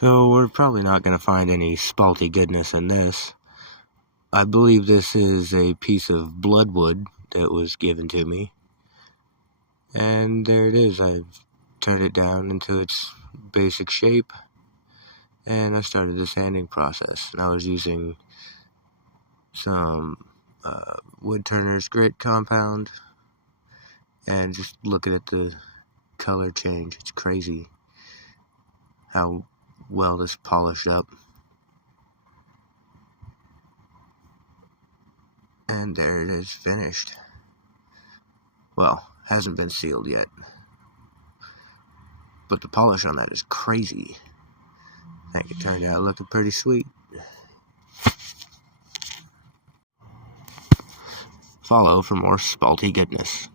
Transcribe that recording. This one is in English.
So we're probably not going to find any spalty goodness in this. I believe this is a piece of bloodwood that was given to me. And there it is. I've turned it down into its basic shape. And I started the sanding process. And I was using some wood turner's grit compound. And just looking at the color change. It's crazy how well this polished up. And there it is, finished. Well, hasn't been sealed yet. But the polish on that is crazy. I think it turned out looking pretty sweet. Follow for more spalty goodness.